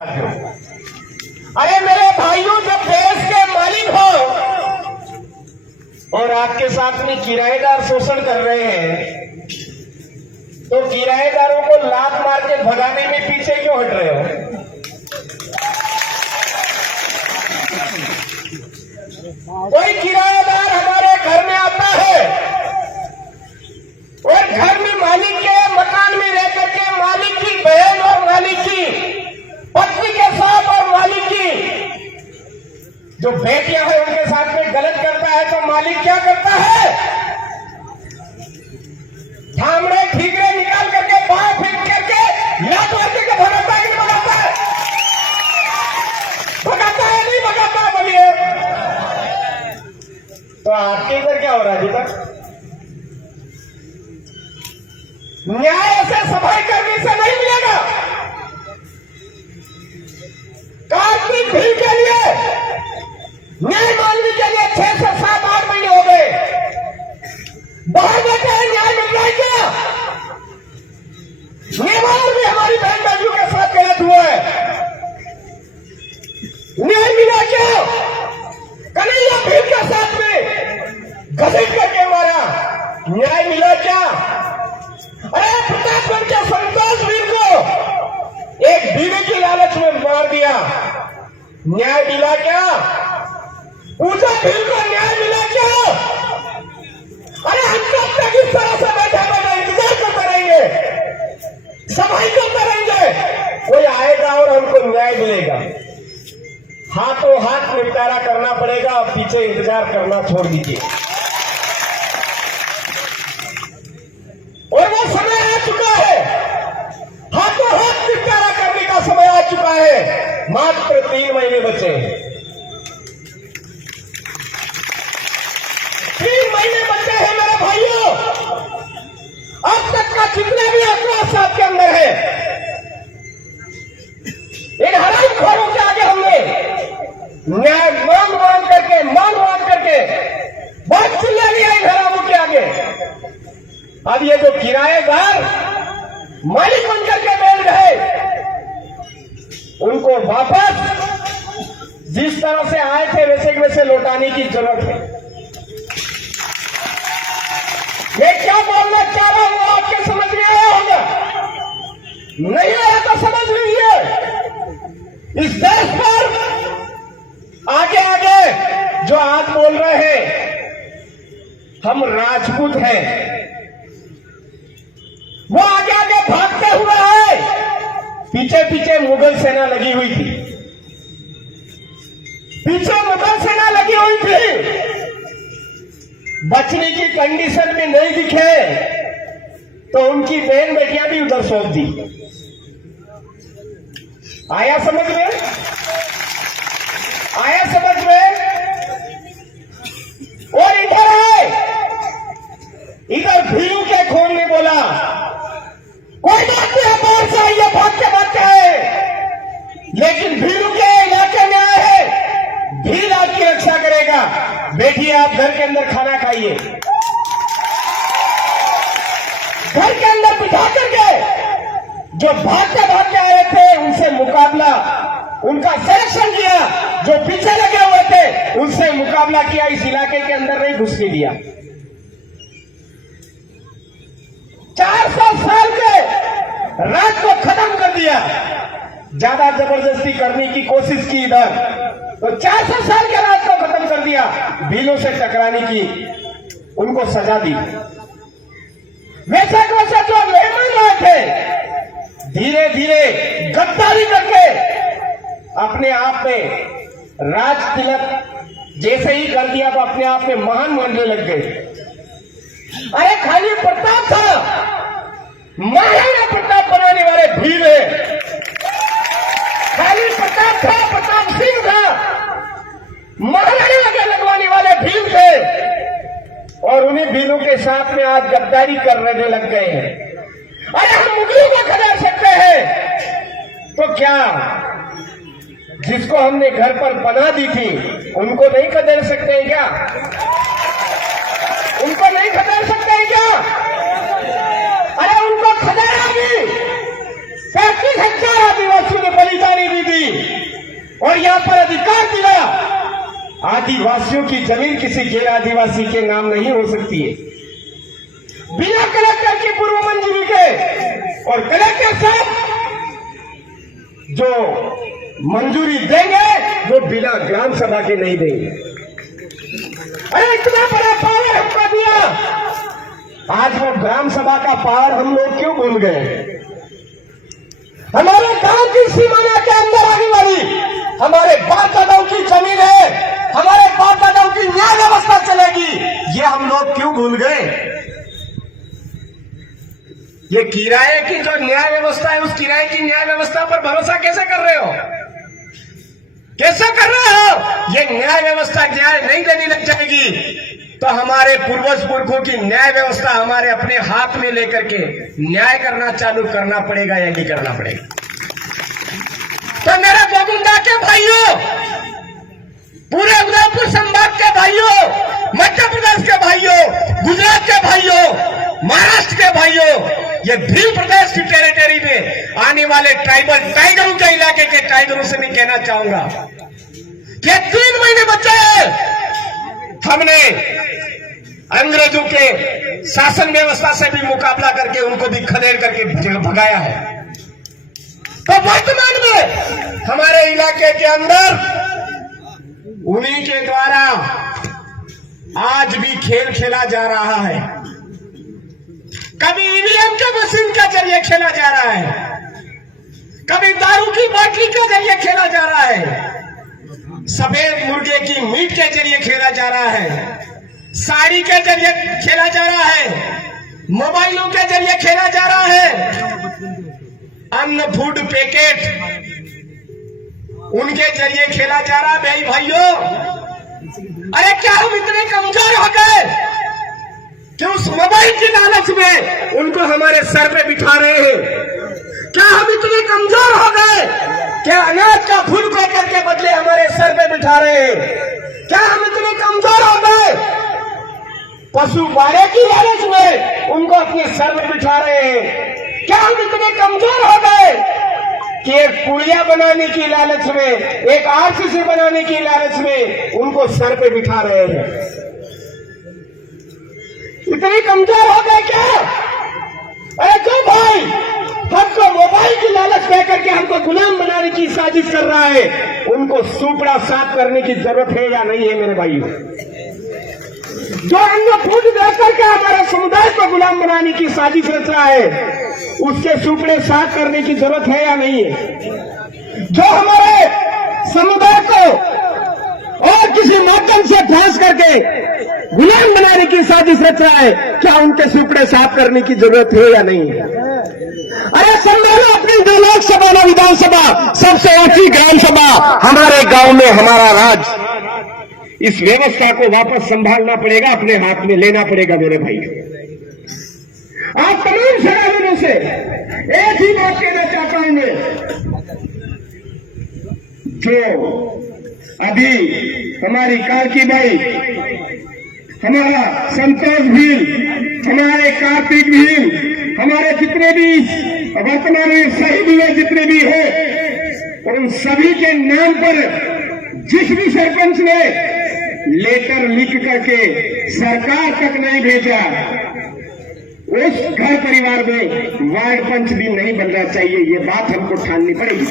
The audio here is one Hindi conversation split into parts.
अरे मेरे भाइयों, जब देश के मालिक हो और आपके साथ में किराएदार शोषण कर रहे हैं, तो किराएदारों को लात मार के भगाने में पीछे क्यों हट रहे हो? कोई किराएदार हमारे घर में आता है और घर में मालिक के मकान में रह करके मालिक की बहन और मालिक की पत्नी के साथ और मालिक की जो बेटियां हैं उनके साथ में गलत करता है, तो मालिक क्या करता है? थामड़े ठीकरे निकाल करके बाहर फेंक करके लात मार के भगाता है कि नहीं भगाता है? भगाता है नहीं भगाता है? बोलिए। तो आपके इधर क्या हो रहा है अभी तक? न्याय ऐसे सफाई कर्मी से नहीं मिलेगा। कार्तिक भी के लिए न्याय मांगने के लिए 6 से 7 8 महीने हो गए, बाहर बैठे हैं। न्याय मिल रहा है क्या? नेवार भी हमारी बहन बेटियों के साथ गलत हुआ है, न्याय मिला क्या? कन्हैया भीड़ के साथ में घसीट करके मारा, न्याय मिला क्या? अरे प्रतापगढ़ के संतोष वीर को एक बीवी की लालच में मार दिया, न्याय मिला क्या? पूजा भीड़ को न्याय मिला क्या? अरे हम कब तक इस तरह से बैठे बैठे इंतजार करते रहेंगे, सफाई करते रहेंगे? कोई आएगा और हमको न्याय मिलेगा। हाथों हाथ निपटारा करना पड़ेगा, पीछे इंतजार करना छोड़ दीजिए। और वो समय आ चुका है, हाथों हाथ निपटारा करने का समय आ चुका है। मात्र 3 महीने बचे हैं, 3 महीने बचे हैं मेरे भाइयों। अब तक का जितने भी अफवाह आपके अंदर है, इन हरामखोरों के आगे हमने न्याय मांग मांग करके बहुत चिल्ला लिया इन हरामों के आगे। अब ये जो किराएदार मालिक बनकर के बैठ गए, उनको वापस जिस तरह से आए थे वैसे वैसे लौटाने की जरूरत है। ये क्या बोलना चाह रहा हूं आपके समझ में आया होगा, नहीं आया तो समझ लीजिए। इस देश पर आगे आगे जो आज बोल रहे हैं हम राजपूत हैं, वो आगे आगे भागते हुए है। पीछे पीछे मुगल सेना लगी हुई थी, बचने की कंडीशन में नहीं दिखे तो उनकी बहन बेटियां भी उधर सौंप दी। आया समझ में? आया समझ में? और इधर है, इधर भीलू के खून ने बोला कोई बात नहीं, बाहर से आइए, भाग के है, लेकिन भीलू के इलाके में आए हैं, भील आपकी रक्षा करेगा। बैठिए, आप घर के अंदर खाना खाइए, घर के अंदर बिठा करके जो भाग के आए थे उनसे मुकाबला, उनका सिलेक्शन किया। जो पीछे लगे हुए थे उनसे मुकाबला किया, इस इलाके के अंदर नहीं घुसने दिया। 400 साल के राज को खत्म कर दिया। ज्यादा जबरदस्ती करने की कोशिश की इधर, तो 400 साल के राज को खत्म कर दिया। भीलों से टकराने की उनको सजा दी। वैसे जो मेहमान आए थे, धीरे धीरे गद्दारी करके अपने आप में राज तिलक जैसे ही कर दिया तो अपने आप में महान मानने लग गए। अरे खाली प्रताप था, महाराणा प्रताप बनाने वाले भील है। खाली प्रताप था, प्रताप सिंह था, महाराणा के लगवाने वाले भील थे, और उन्हीं भीलों के साथ में आज गद्दारी करने लग गए हैं। अरे हम मुगलों को खदेड़ सकते हैं तो क्या जिसको हमने घर पर पनाह दी थी उनको नहीं खदेड़ सकते हैं क्या? उनको नहीं खदेड़ सकते हैं क्या? अरे उनको खदेड़ा भी 35,000 आदिवासियों ने बलिदानी दी थी। आदिवासियों की जमीन किसी गैर आदिवासी के नाम नहीं हो सकती है। बिना कलेक्टर की पूर्व मंजूरी के और कलेक्टर साहब जो मंजूरी देंगे वो बिना ग्राम सभा के नहीं देंगे। अरे इतना बड़ा पावर हमको दिया, आज वो ग्राम सभा का पावर हम लोग क्यों भूल गए? हमारे गांव की सीमाना के अंदर आने वाली हमारे बाप दादाओं की जमीन है, हमारे बाप दादाओं की न्याय व्यवस्था चलेगी, ये हम लोग क्यों भूल गए? ये किराए की जो न्याय व्यवस्था है, उस किराए की न्याय व्यवस्था पर भरोसा कैसे कर रहे हो? कैसे कर रहे हो? ये न्याय व्यवस्था न्याय नहीं देने लग जाएगी तो हमारे पूर्वज पुरखों की न्याय व्यवस्था हमारे अपने हाथ में लेकर के न्याय करना चालू करना पड़ेगा या नहीं करना पड़ेगा? तो मेरे गोविंदा के भाइयों, पूरे उदयपुर संभाग के भाइयों, मध्य प्रदेश के भाइयों, गुजरात के भाइयों, महाराष्ट्र के भाइयों, ये भील प्रदेश की टेरिटरी में आने वाले ट्राइबल टाइगरों के इलाके के टाइगरों से मैं कहना चाहूंगा कि 3 महीने बचे हैं। हमने अंग्रेजों के शासन व्यवस्था से भी मुकाबला करके उनको भी खदेड़ करके भगाया है। तो वर्तमान में हमारे इलाके के अंदर उन्हीं के द्वारा आज भी खेल खेला जा रहा है। कभी ईवीएम के मशीन के जरिए खेला जा रहा है, कभी दारू की बाटली के जरिए खेला जा रहा है, सफेद मुर्गे की मीट के जरिए खेला जा रहा है, साड़ी के जरिए खेला जा रहा है, मोबाइलों के जरिए खेला जा रहा है, अन्न फूड पैकेट उनके जरिए खेला जा रहा है। भाइयों, अरे क्या हम इतने कमजोर हो गए कि उस मोबाइल की लालच में उनको हमारे सर पे बिठा रहे हैं? क्या हम इतने कमजोर हो गए कि अनाज का फूल को करके बदले हमारे सर पे बिठा रहे हैं? क्या हम इतने कमजोर हो गए पशु बाड़े की लालच में उनको अपने सर में बिठा रहे हैं? क्या हम इतने कमजोर हो गए कि एक पुड़िया बनाने की लालच में, एक आरसीसी बनाने की लालच में उनको सर पे बिठा रहे हैं? इतने कमजोर हो गए क्या? अरे क्यों भाई, हमको मोबाइल की लालच दे करके हमको गुलाम बनाने की साजिश कर रहा है। उनको सुपड़ा साफ करने की जरूरत है या नहीं है मेरे भाइयों? जो अन्न फूड देकर के हमारे समुदाय को गुलाम बनाने की साजिश रच रहा है, उसके सुपड़े साफ करने की जरूरत है या नहीं है? जो हमारे समुदाय को और किसी माध्यम से फांस करके गुलाम बनाने की साजिश रच रहा है, क्या उनके सुपड़े साफ करने की जरूरत है या नहीं है? अरे संभालो अपनी 2 लोकसभा न विधानसभा, सबसे ऊंची ग्राम सभा हमारे गांव में, हमारा राज। इस व्यवस्था को वापस संभालना पड़ेगा, अपने हाथ में लेना पड़ेगा मेरे भाई। आप तमाम सराहनों से एक ही बात कहना चाहता हूं मैं, जो अभी हमारी कार्की भाई, हमारा संतोष भील, हमारे कार्तिक भील, हमारे जितने भी वर्तमान में शहीद हुए जितने भी हैं, और उन सभी के नाम पर जिस भी सरपंच ने लेटर लिख करके सरकार तक नहीं भेजा, उस घर परिवार में वार्ड पंच भी नहीं बनना चाहिए। ये बात हमको ठाननी पड़ेगी।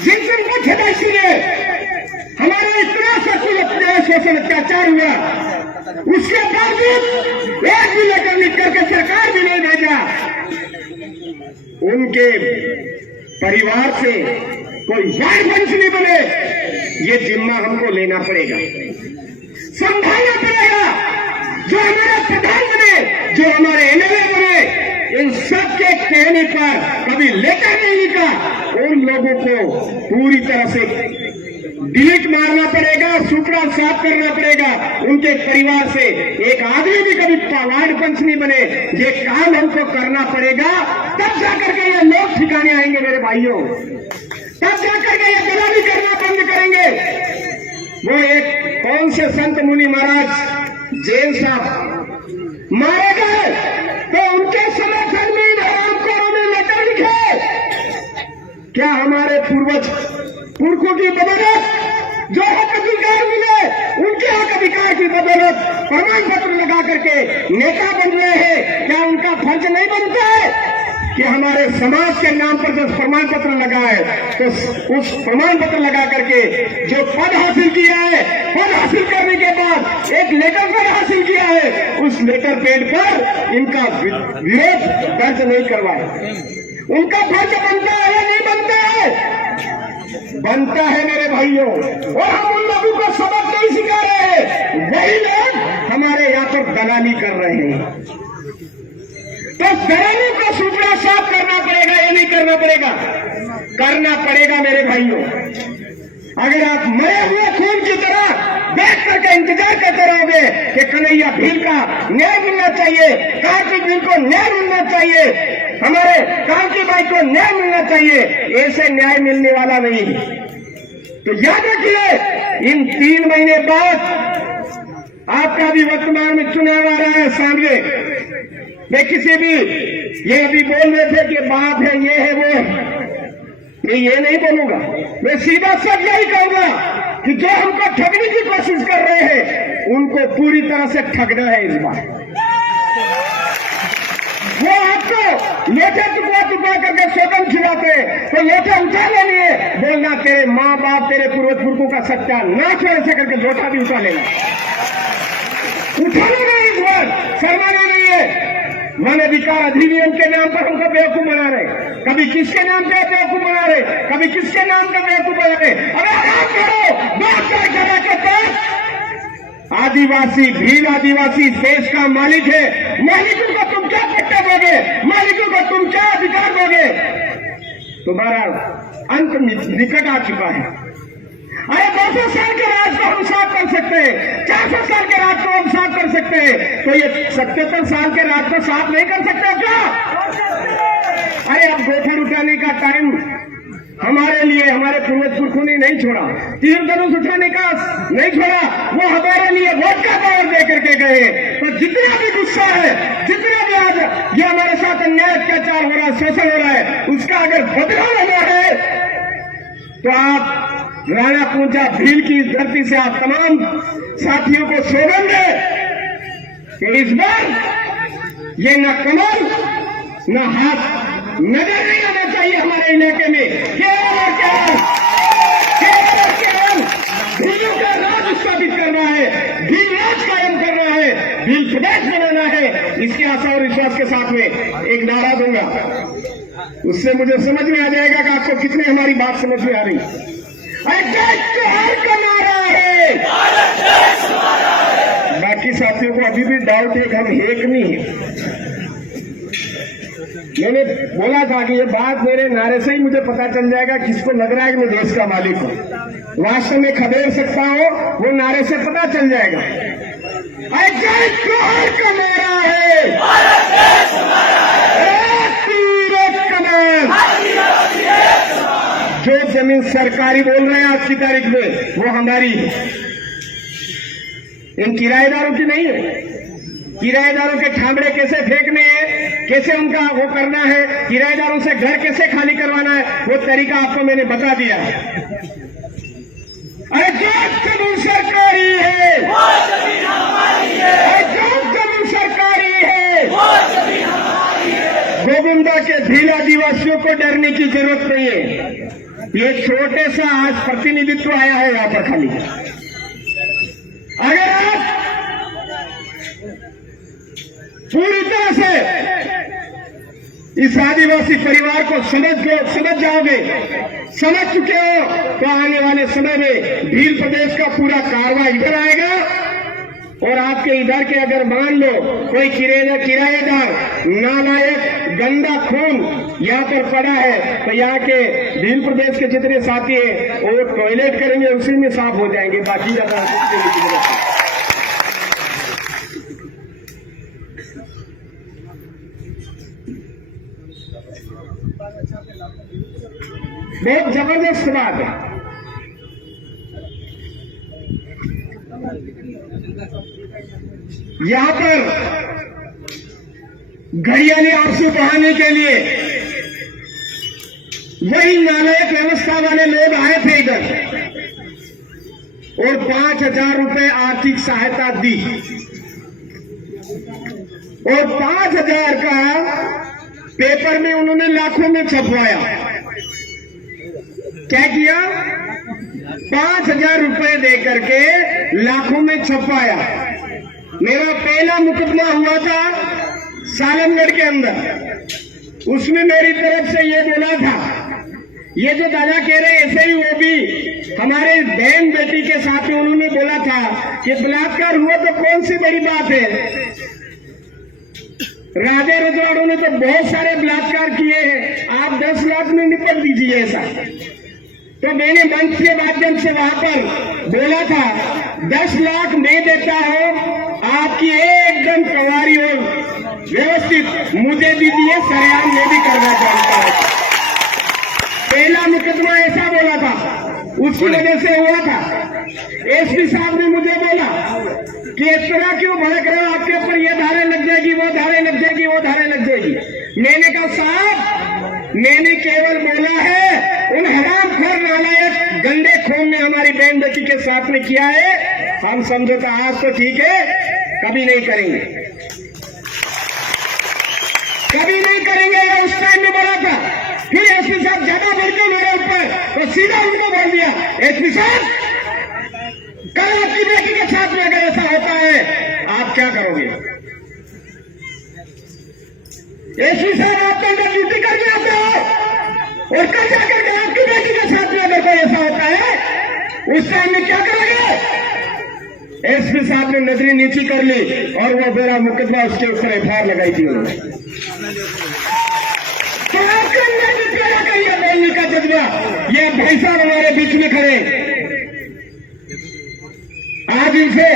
जिन दिन कुछ ने हमारा इतना शोषण अत्याचार हुआ, उसके बावजूद एक भी लेटर लिख करके सरकार भी नहीं भेजा, उनके परिवार से कोई वार्ड पंच नहीं बने, ये जिम्मा हमको लेना पड़ेगा, संभालना पड़ेगा। जो हमारे प्रधान बने, जो हमारे एमएलए बने, इन सब के कहने पर कभी लेटर नहीं लिखा, उन लोगों को पूरी तरह से डिलीट मारना पड़ेगा, सुपड़ा साफ करना पड़ेगा। उनके परिवार से एक आदमी भी कभी वार्ड पंच नहीं बने, ये काम हमको करना पड़ेगा। तब जाकर के ये लोग ठिकाने आएंगे मेरे भाइयों, तब जाकर के ये गुलामी करना बंद करेंगे। वो एक कौन से संत मुनि महाराज जैन साहब मारे गए, तो उनके समर्थन में हरामखोरों ने लेटर लिखे। क्या हमारे पुरखों की बदौलत जो हक अधिकार मिले उनके हक अधिकार की बदौलत प्रमाण पत्र लगा करके नेता बन रहे हैं। क्या उनका फर्ज नहीं बनता है कि हमारे समाज के नाम पर जो प्रमाण पत्र लगा है तो उस प्रमाण पत्र लगा करके जो पद हासिल किया है, पद हासिल करने के बाद एक लेटर पैड हासिल किया है, उस लेटर पैड पर इनका विरोध दर्ज नहीं करवाए। उनका फर्ज बनता है या नहीं बनता है? बनता है मेरे भाइयों। और हम उन लोगों को सबक नहीं सिखा रहे हैं, वही लोग हमारे यहाँ पर दलाली कर रहे हैं। तो दलालों को सूचना साफ करना पड़ेगा या नहीं करना पड़ेगा? करना पड़ेगा मेरे भाइयों। अगर आप मरे हुए खून की तरह बैठ करके इंतजार करते रहोगे कि कन्हैया भील का न्याय मिलना चाहिए, कार्तिक भील को न्याय मिलना चाहिए, हमारे कांति भाई को न्याय मिलना चाहिए, ऐसे न्याय मिलने वाला नहीं। तो याद रखिए, इन 3 महीने बाद आपका भी वर्तमान में चुनाव आ रहा है सामने। मैं किसी भी ये अभी बोल रहे थे कि बात है, ये है, वो है, मैं ये नहीं बोलूंगा। मैं सीधा सब यही कहूंगा कि जो हमको ठगने की कोशिश कर रहे हैं उनको पूरी तरह से ठगना है इस बार। वो आपको लेटे टुकड़ा करके सोगन खिलाते तो लेटे उठा लेंगे, बोलना तेरे माँ बाप तेरे पूर्वज पुरखों का सत्यानाश ऐसे करके लोटा भी उठा लेना। उठाना नहीं इस बार, शर्माना नहीं है। वन अधिकार अधिनियम के नाम पर हमको बेवकूफ बना रहे, कभी किसके नाम पे बेवकूफ बना रहे, कभी किसके नाम पे बेवकूफ बना रहे। अरे आराम करो, बात करा के तो आदिवासी भील आदिवासी देश का मालिक है। मालिकों को तुम क्या पट्टे दोगे? मालिकों को तुम क्या अधिकार दोगे? तुम्हारा अंत निकट आ चुका है। अरे 200 साल के राज को हम साफ कर सकते हैं, 400 साल के राज को हम साफ कर सकते हैं, तो ये 77 साल के राज को साफ नहीं कर सकते क्या? अरे अब गोफर उठाने का टाइम हमारे लिए हमारे पूर्वज पुरखों ने नहीं छोड़ा, तीर धनुष उठाने का नहीं छोड़ा, वो हमारे लिए वोट का पावर दे करके गए। तो जितना भी गुस्सा है, जितना भी आज ये हमारे साथ अन्याय अत्याचार हो रहा है, शोषण हो रहा है, उसका अगर बदला लेना है तो आप राणा पूंजा भील की इस धरती से आप तमाम साथियों को सौगंध दें कि इस बार ये न कमल न हाथ नजर नहीं आना चाहिए हमारे इलाके में। केवल भीलों का राज स्थापित करना है, भील राज कायम करना है, भील प्रदेश बनाना है। इसकी आशा और विश्वास के साथ में एक नारा दूंगा, उससे मुझे समझ में आ जाएगा कि आपको कितनी हमारी बात समझ में आ रही। जोहार का नारा है। बाकी साथियों को अभी भी डाउट है कि हम एक नहीं है। मैंने बोला था कि ये बात मेरे नारे से ही मुझे पता चल जाएगा किसको लग रहा है कि मैं देश का मालिक हूँ। वास्तव में खदेड़ सकता हूँ, वो नारे से पता चल जाएगा। जोहार का नारा है, जो जमीन सरकारी बोल रहे हैं आज की तारीख में वो हमारी है, इन किराएदारों की नहीं है। किराएदारों के ठामड़े कैसे फेंकने हैं, कैसे उनका वो करना है, किराएदारों से घर कैसे खाली करवाना है, वो तरीका आपको मैंने बता दिया। अरे जो जमीन सरकारी है, जो जमीन सरकारी है, गोविंदा के भील आदिवासियों को डरने की जरूरत नहीं है। ये छोटे सा आज प्रतिनिधित्व आया है यहाँ पर खाली। अगर आप पूरी तरह से इस आदिवासी परिवार को समझ जाओगे, समझ चुके हो, तो आने वाले समय में भील प्रदेश का पूरा कारवा इधर आएगा। और आपके इधर के अगर मान लो कोई किराएदार नालायक गंदा खून यहाँ पर पड़ा है, तो यहाँ के भील प्रदेश के जितने साथी हैं वो टॉयलेट करेंगे, उसी में साफ हो जाएंगे। बाकी ज्यादा बहुत जबरदस्त बात है। यहाँ पर घड़ियाली आंसू बहाने के लिए वही नालायक व्यवस्था वाले लोग आए थे इधर। और 5,000 रुपए आर्थिक सहायता दी और 5,000 का पेपर में उन्होंने लाखों में छपवाया। क्या किया? 5,000 रुपए देकर के लाखों में छपवाया। मेरा पहला मुकदमा हुआ था सालमगढ़ के अंदर। उसमें मेरी तरफ से ये बोला था, ये जो दादा कह रहे ऐसे ही वो भी हमारे बहन बेटी के साथ में उन्होंने बोला था कि बलात्कार हुआ तो कौन सी बड़ी बात है। राजा रजवाड़ों ने तो बहुत सारे बलात्कार किए हैं, आप 10 लाख में निपट दीजिए ऐसा। तो मैंने मंच के माध्यम से वहां पर बोला था 10 लाख मैं देता हूं, आपकी एकदम सवारी हो व्यवस्थित मुझे दीजिए, सरेआम मैं भी करना चाहता हूं। पहला मुकदमा ऐसा बोला था, उसकी वजह से हुआ था। एसपी साहब ने मुझे बोला कि इस तरह क्यों भड़क रहे हो, आपके ऊपर ये धारे लग जाएगी, वो धारे लग जाएगी, वो धारे लग जाएगी। मैंने कहा साहब मैंने केवल बोला है उन हरामखोर नालायक गंदे खून ने हमारी बहन बेटी के साथ में किया है, हम समझौता आज तो ठीक है, कभी नहीं करेंगे, कभी नहीं करेंगे। उस टाइम में बोला था। फिर एसपी साहब ज्यादा बढ़ के मेरे ऊपर तो सीधा उनको बोल दिया, एसपी साहब कल आपकी बेटी के साथ में अगर ऐसा होता है आप क्या करोगे? एसपी साहब आप तो अंदर ड्यूटी करके आते हो और कल जाकर के आपकी बेटी के साथ में अगर कोई ऐसा होता है उस टाइम में क्या करोगे? एसपी साहब ने नजरें नीची कर ली और वो मेरा मुकदमा उसके ऊपर एफआईआर लगाई थी उन्होंने। तो आपके अंदर निकलेगा कहीं बोलने का जज्बा? ये भाई साहब हमारे बीच में खड़े आज इनसे